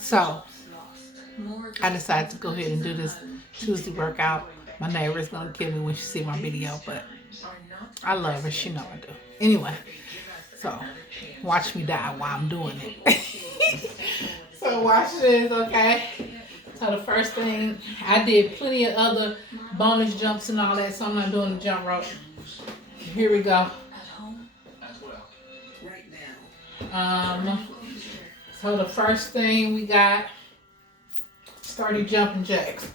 So I decided to go ahead and do this Tuesday workout. My neighbor's gonna kill me when she see my video, but I love her. She know I do. Anyway, so watch me die while I'm doing it. So watch this, okay? So the first thing, I did plenty of other bonus jumps and all that, so I'm not doing the jump rope. Here we go. So the first thing we got, started jumping jacks.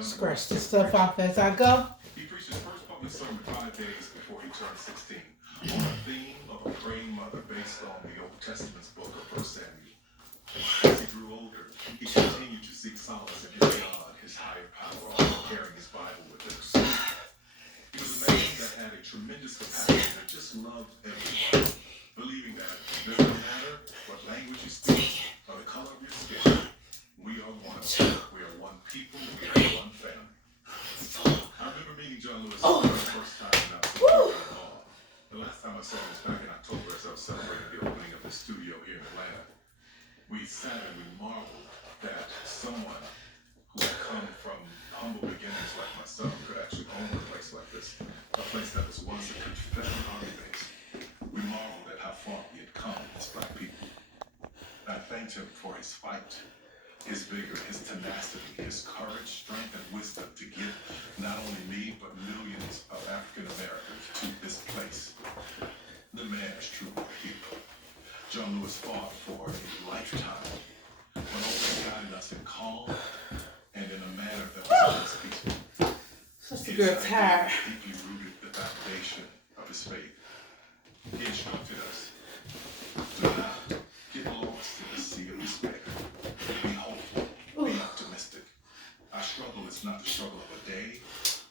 Scratch the stuff off as I go. He preached his first public sermon 5 days before he turned 16, on a theme of a praying mother based on the Old Testament's book of 1 Samuel. As he grew older, he continued to seek solace in his God, his higher power, while carrying his Bible with him. He was a man that had a tremendous capacity that just loved everyone, believing that it doesn't matter what language you speak or the color of your skin, we are one. We are one people. We are one family. I remember meeting John Lewis for the first time when I was in Mall. The last time I saw him was back in October as I was celebrating the opening of the studio here in Atlanta. We sat and we marveled that someone who had come from humble beginnings like myself could actually own a place like this, a place that was once a Confederate Army base. We marveled at how far we had come as Black people. I thanked him for his fight, his vigor, his tenacity, his courage, strength, and wisdom to get not only me, but millions of African Americans to this place. The man is truly a hero. John Lewis fought for a lifetime, but always guided us in calm and in a manner that was always peaceful. Sister girl tired. Deeply rooted the foundation of his faith. He instructed us to not get lost in the sea of despair. Be hopeful, be optimistic. Our struggle is not the struggle of a day,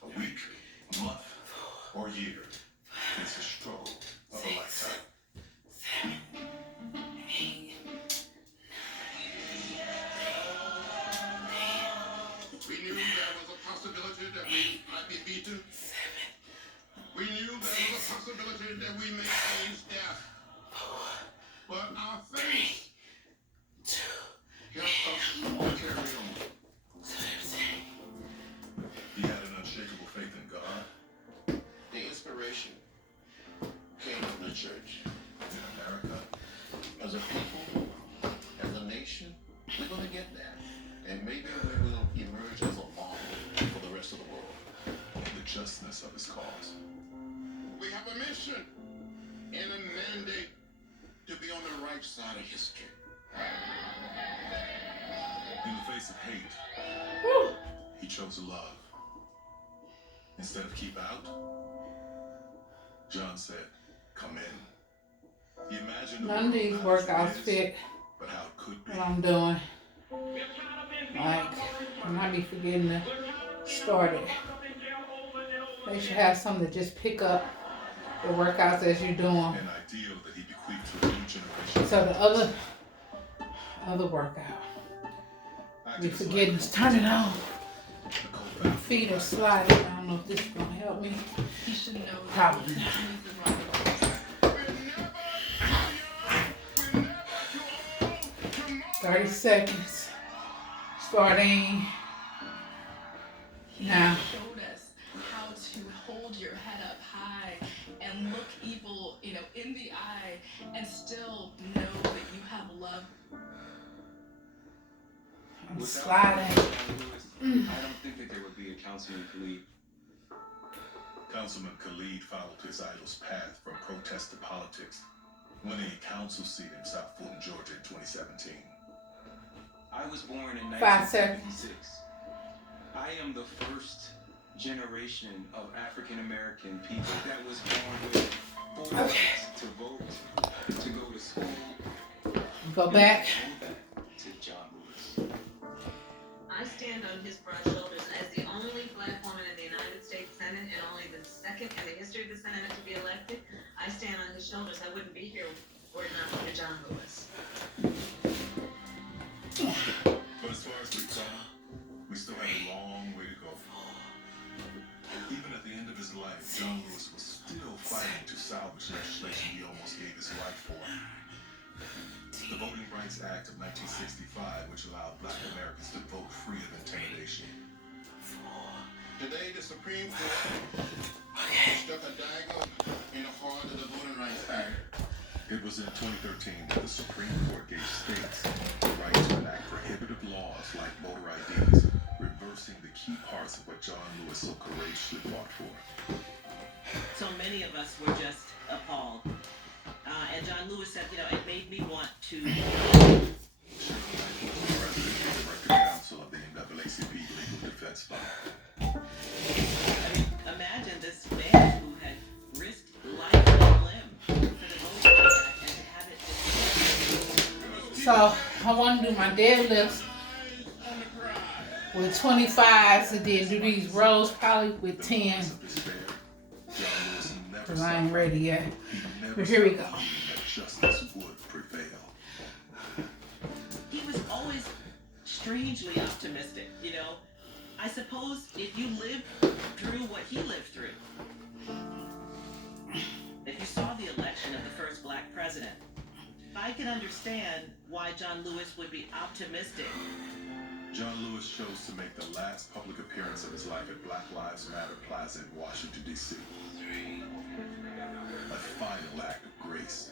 a week, a month, or a year. It's the struggle of a lifetime. We knew there was a possibility that we might be beaten. We knew there was a possibility that we may face death. But our faith helped us carry on. He had an unshakable faith in God. The inspiration came from the church. In America, as a people, as a nation, we're going to get there. And maybe we will emerge as a model for the rest of the world. The justness of his cause. We have a mission and a mandate to be on the right side of history. In the face of hate, he chose love. Instead of keep out, John said, come in. He imagined none of these workouts fit but how it could be. What I'm doing. Like, I might be forgetting to start it. They should have something to just pick up the workouts as you're doing. An ideal that he bequeathed to a new generation. So the other workout. We forgetting to turn it on. My feet are sliding. I don't know if this is gonna help me. You should know. Probably not. 30 seconds. Starting now. He showed us how to hold your head up high and look people, in the eye and still know that you have love. I'm sliding. I don't think that there would be a Councilman Khalid. Councilman Khalid followed his idol's path from protest to politics, winning a council seat in South Fulton, Georgia in 2017. I was born in 1976. 1976. I am the first generation of African American people that was born with for us to vote, to go to school. Go back. Go back to John Lewis. I stand on his broad shoulders as the only black woman in the United States Senate and only the second in the history of the Senate to be elected. I stand on his shoulders. I wouldn't be here were it not for John Lewis. But as far as we come, we still have a long way to go. Even at the end of his life, John Lewis was still fighting to salvage legislation he almost gave his life for. The Voting Rights Act of 1965, which allowed black Americans to vote free of intimidation. Today, the Supreme Court struck a dagger in the heart of the Voting Rights Act. It was in 2013 that the Supreme Court gave states the right to enact prohibitive laws like voter IDs, reversing the key parts of what John Lewis so courageously fought for. So many of us were just appalled. And John Lewis said, it made me want to. Shirley Knight was the president and director counsel of the NAACP Legal Defense Fund. I mean, imagine this man who had risked life and limb for the Voting Rights Act and to have it destroyed. So I want to do my deadlifts with 25s and then do these rows probably with 10. Because I ain't ready yet. But here we go. Justice would prevail. He was always strangely optimistic, I suppose if you lived through what he lived through, if you saw the election of the first black president, I can understand why John Lewis would be optimistic. John Lewis chose to make the last public appearance of his life at Black Lives Matter Plaza in Washington, D.C. A final act of grace.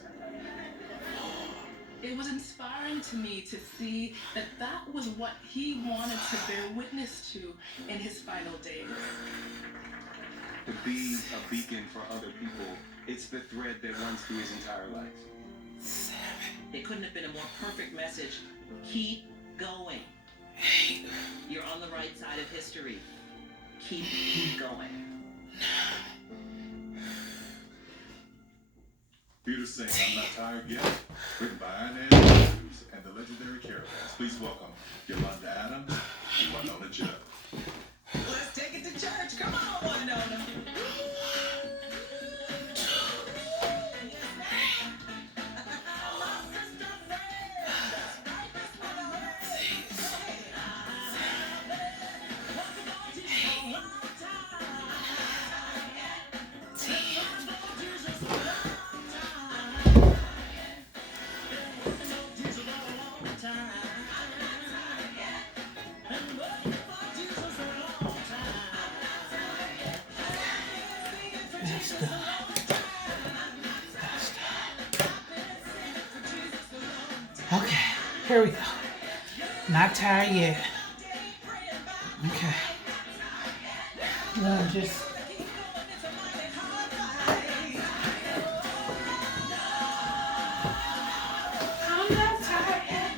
It was inspiring to me to see that was what he wanted to bear witness to in his final days. To be a beacon for other people, it's the thread that runs through his entire life. It couldn't have been a more perfect message. Keep going. You're on the right side of history. Keep going. Peter Singh, I'm Not Tired Yet, written by Inez Andrews and the legendary Caravans. Please welcome Yolanda Adams and Winona Judd. Let's take it to church. Come on, Winona. Okay, here we go. Not tired yet. Okay. I'm gonna just. I'm not tired yet.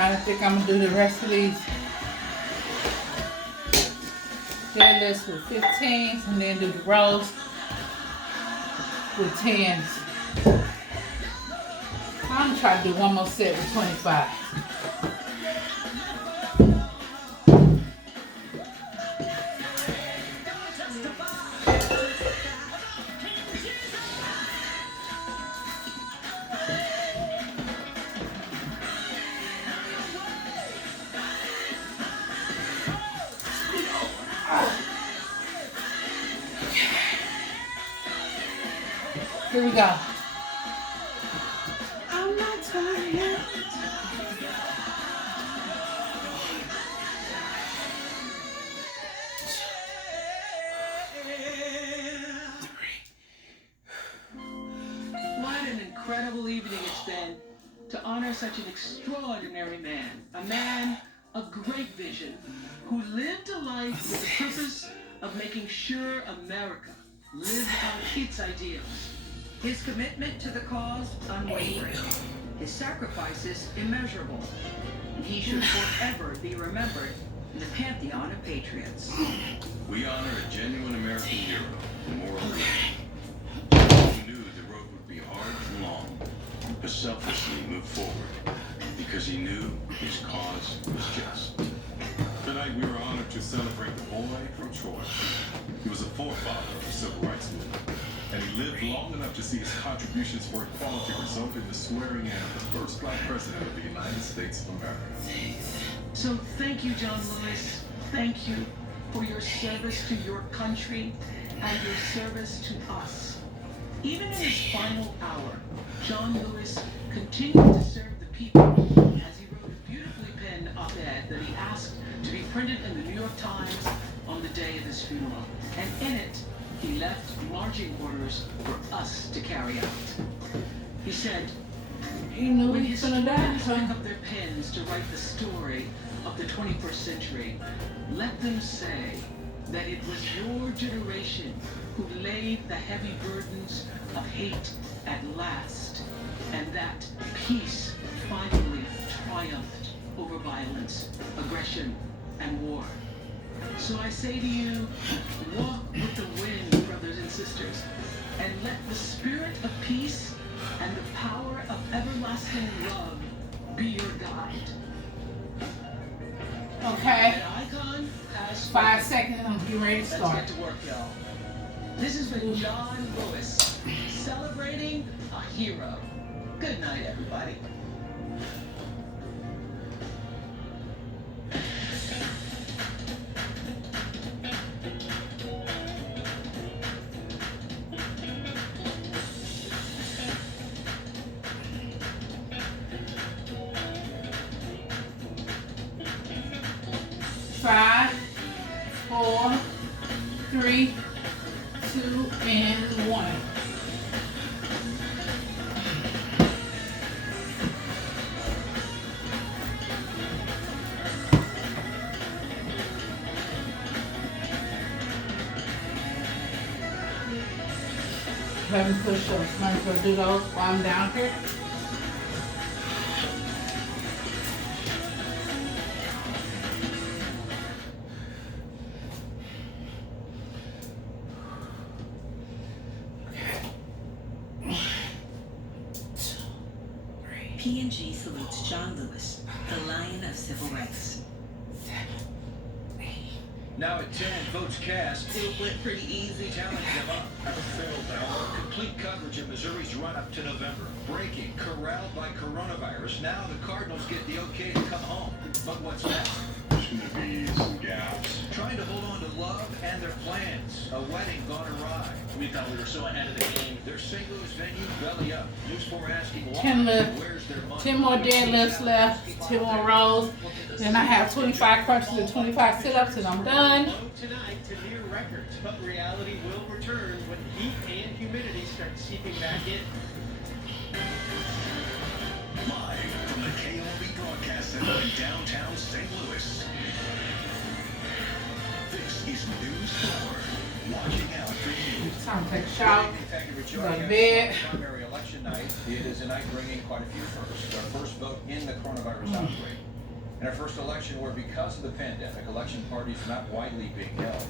trying to think I'm gonna do the rest of these deadlifts with 15s and then do the rows with 10s. I'm gonna try to do one more set with 25. Here we go. I'm not tired. What an incredible evening it's been to honor such an extraordinary man. A man of great vision who lived a life with the purpose of making sure America lived out its ideals. His commitment to the cause unwavering. His sacrifices immeasurable. And he should forever be remembered in the pantheon of patriots. We honor a genuine American hero, a moral leader, who knew the road would be hard and long, but selflessly moved forward because he knew his cause was just. Tonight we were honored to celebrate the boy from Troy. He was a forefather of the Civil Rights Movement, and he lived long enough to see his contributions for equality result in the swearing in of the first black president of the United States of America. So thank you, John Lewis. Thank you for your service to your country and your service to us. Even in his final hour, John Lewis continued to serve the people as he wrote a beautifully penned op-ed that he asked to be printed in the New York Times on the day of his funeral. And in it, he left marching orders for us to carry out. He said, You knew when he was his gonna die, students pick up their pens to write the story of the 21st century, let them say that it was your generation who laid the heavy burdens of hate at last, and that peace finally triumphed over violence, aggression, and war. So I say to you, walk with the wind, brothers and sisters, and let the spirit of peace and the power of everlasting love be your guide. Okay, An icon has 5 seconds. I'm getting ready to Let's start. get to work, y'all. This has been John Lewis celebrating a hero. Good night, everybody. Five, 4, 3, 2, and 1. Having push-ups. Might as well do those while I'm down here. P&G salutes John Lewis, the Lion of Civil Rights. Now at 10, votes cast. It went pretty easy. Challenge them up. Have a field now. Complete coverage of Missouri's run-up to November. Breaking, corralled by coronavirus. Now the Cardinals get the okay to come home. But what's next? There's going to be some gaps. Trying to hold on to love and their plans. A wedding gone awry. We thought we were so ahead of the game. Their St. Louis venue belly up. News 4 asking why. 10 left. Where's their money? 10 more deadlifts left, 10 more rows. Then I have 25 crunches and 25 sit-ups and I'm done. Tonight to near records, but reality will return when heat and humidity start seeping back in. Live from the KLB Broadcast Center in downtown St. Louis. This is News 4. Watching out for you. Time to take a shower. Thank you for Go joining to us bed. on primary election night. It is a night bringing quite a few firsts. Our first vote in the coronavirus outbreak. in our first election where, because of the pandemic, election parties are not widely being held.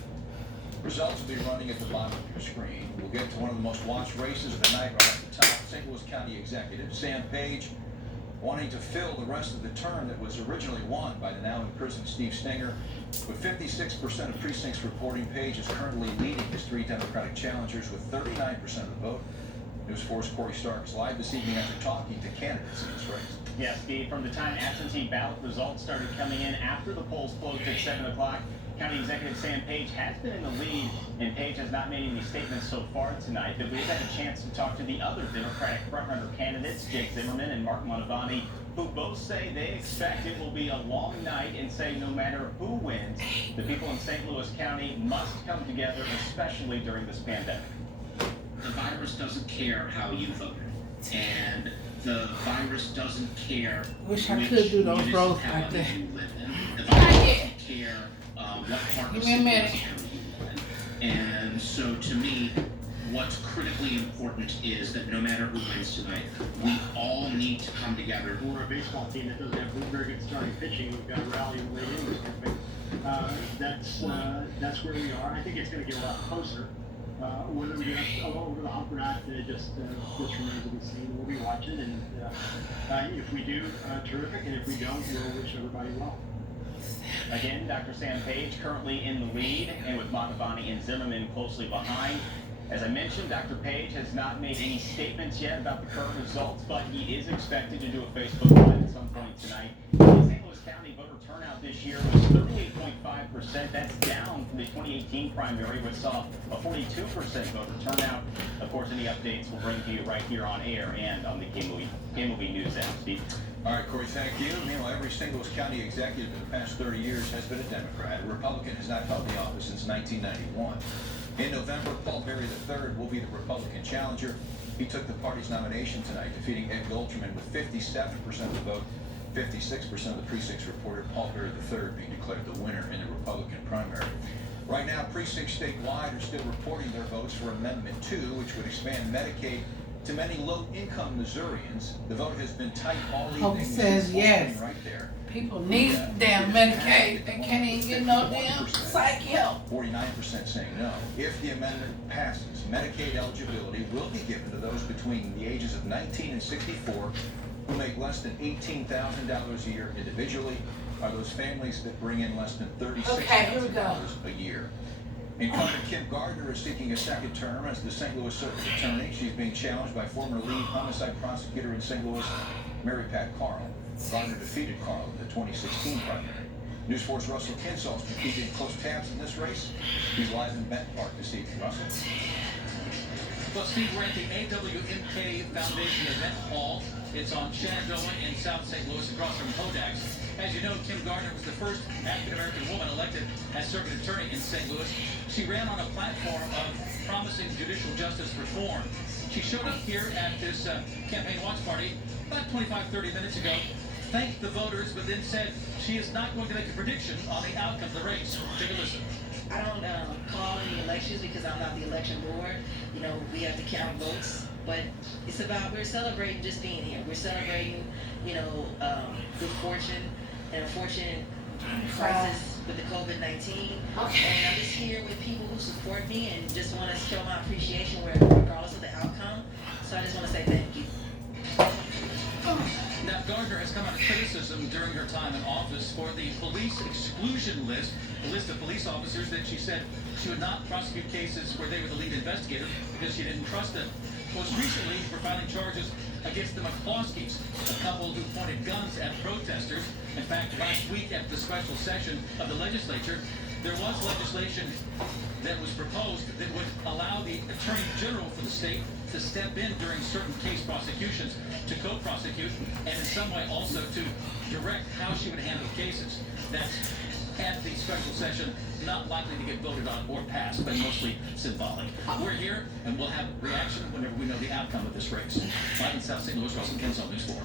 Results will be running at the bottom of your screen. We'll get to one of the most watched races of the night right at the top. St. Louis County Executive Sam Page wanting to fill the rest of the term that was originally won by the now imprisoned Steve Stenger. With 56% of precincts reporting, Page is currently leading his three Democratic challengers with 39% of the vote. News 4's Corey Stark is live this evening after talking to candidates in this race. Yes, Steve, from the time absentee ballot results started coming in after the polls closed at 7 o'clock, County Executive Sam Page has been in the lead, and Page has not made any statements so far tonight, but we've had a chance to talk to the other Democratic frontrunner candidates, Jake Zimmerman and Mark Mantovani, who both say they expect it will be a long night and say no matter who wins, the people in St. Louis County must come together, especially during this pandemic. The virus doesn't care how you vote, and the virus doesn't care Wish I could do those roles like that. you live in. The virus doesn't care what part of Give me a minute. you live in. And so to me, what's critically important is that no matter who wins tonight, we all need to come together. We're a baseball team that doesn't have very good starting pitching. We've got a rally late in. That's where we are. I think it's going to get a lot closer. Whether we get over the hump or not, just remains to be seen. We'll be watching, and if we do, terrific, and if we don't, we'll wish everybody well. Again, Dr. Sam Page currently in the lead, and with Mantovani and Zimmerman closely behind. As I mentioned, Dr. Page has not made any statements yet about the current results, but he is expected to do a Facebook Live at some point tonight. The St. Louis County voter turnout this year was 38.5%. That's down from the 2018 primary, which saw a 42% voter turnout. Of course, any updates we'll bring to you right here on air and on the KMOV News app. Steve. All right, Corey, thank you. Meanwhile, every St. Louis County executive in the past 30 years has been a Democrat. A Republican has not held the office since 1991. In November, Paul Berry III will be the Republican challenger. He took the party's nomination tonight, defeating Ed Goldgerman with 57% of the vote. 56% of the precincts reported Paul Berry III being declared the winner in the Republican primary. Right now, precincts statewide are still reporting their votes for Amendment 2, which would expand Medicaid to many low-income Missourians. The vote has been tight all evening. Hope says yes. Right there. People need damn Medicaid. They can't even get no damn psych help. 49% saying no. If the amendment passes, Medicaid eligibility will be given to those between the ages of 19 and 64 who make less than $18,000 a year individually, are those families that bring in less than $36,000 a year. Incumbent Kim Gardner is seeking a second term as the St. Louis Circuit Attorney. She's being challenged by former lead homicide prosecutor in St. Louis, Mary Pat Carl. Gardner defeated Carl in the 2016 primary. News 4's Russell Kinsol's been keeping close tabs in this race. He's live in Benton Park this evening. Russell? Well, Steve, we're at the AWMK Foundation Event Hall. It's on Shenandoah in South St. Louis, across from Kodak's. As you know, Kim Gardner was the first African-American woman elected as circuit attorney in St. Louis. She ran on a platform of promising judicial justice reform. She showed up here at this campaign watch party about 25-30 minutes ago, thanked the voters, but then said she is not going to make a prediction on the outcome of the race. Take a listen. I don't call any elections because I'm not the election board. You know, we have to count votes, but it's about, we're celebrating just being here. We're celebrating, you know, good fortune and unfortunate crisis with the COVID-19. Okay. And I'm just here with people who support me and just want to show my appreciation regardless of the outcome. So I just want to say thank you. Now, Gardner has come under criticism during her time in office for the police exclusion list, a list of police officers that she said she would not prosecute cases where they were the lead investigator because she didn't trust them. Most recently, for filing charges against the McCloskeys, a couple who pointed guns at protesters. In fact, last week at the special session of the legislature, there was legislation that was proposed that would allow the Attorney General for the state to step in during certain case prosecutions, to co-prosecute, and in some way also to direct how she would handle cases. That's at the special session, not likely to get voted on or passed, but mostly symbolic. We're here, and we'll have reaction whenever we know the outcome of this race. Live in South St. Louis, Russell Kinzel, News 4.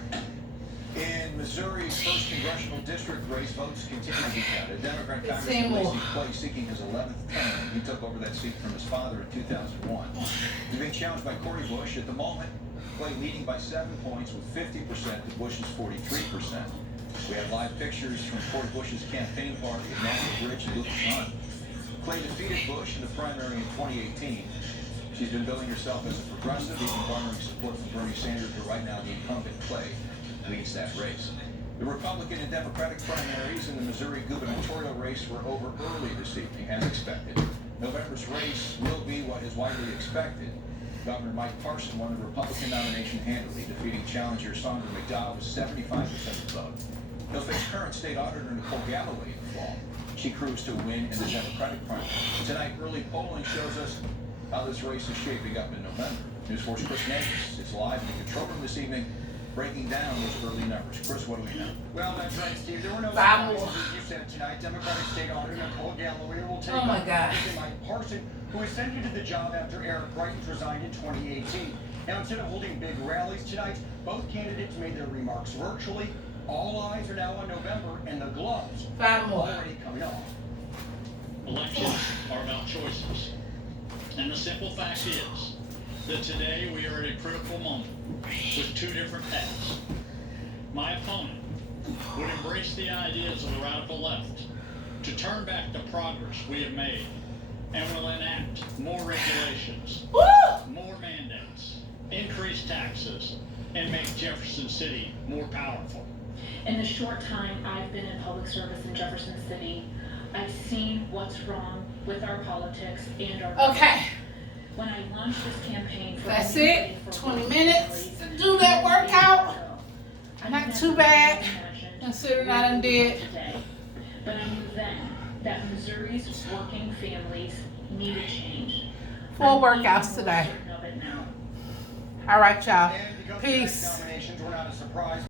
In Missouri's 1st congressional district race, votes continue to be counted. Democrat Congressman Lacy Clay seeking his 11th term. He took over that seat from his father in 2001. He's being challenged by Cori Bush. At the moment, Clay leading by 7 points with 50% to Bush's 43%. We have live pictures from Cori Bush's campaign party at National Bridge in Lucas Hunt. Clay defeated Bush in the primary in 2018. She's been billing herself as a progressive, even garnering support from Bernie Sanders, but right now the incumbent Clay leads that race. The Republican and Democratic primaries in the Missouri gubernatorial race were over early this evening, as expected. November's race will be what is widely expected. Governor Mike Parson won the Republican nomination handily, defeating challenger Sandra McDowell with 75% of the vote. He'll face current state auditor Nicole Galloway in the fall. She cruised to win in the Democratic primary. Tonight, early polling shows us how this race is shaping up in November. News Force Chris Nagus is live in the control room this evening, breaking down those early numbers. Chris, what do we know? Well, that's right, Steve. There were no Five surprises, more. as you said tonight. Democratic State Auditor Nicole Galloway will take Oh my on God. Mike Parson, who ascended to the job after Eric Brighton resigned in 2018. Now, instead of holding big rallies tonight, both candidates made their remarks virtually. All eyes are now on November, and the gloves Five more. already coming off. Elections are about choices. And the simple fact is that today we are at a critical moment with two different paths. My opponent would embrace the ideas of the radical left to turn back the progress we have made and will enact more regulations, more mandates, increase taxes, and make Jefferson City more powerful. In the short time I've been in public service in Jefferson City, I've seen what's wrong with our politics and our Okay. When I launched this campaign for That's Immunity it. for 20 Women minutes and to do that workout. I Not never too bad, imagined considering I done where we did were today. But I knew then that Missouri's working families needed change. 4 I'm workouts even more today. certain of it now. All right, y'all. And because Peace. tonight's nominations were not a surprise.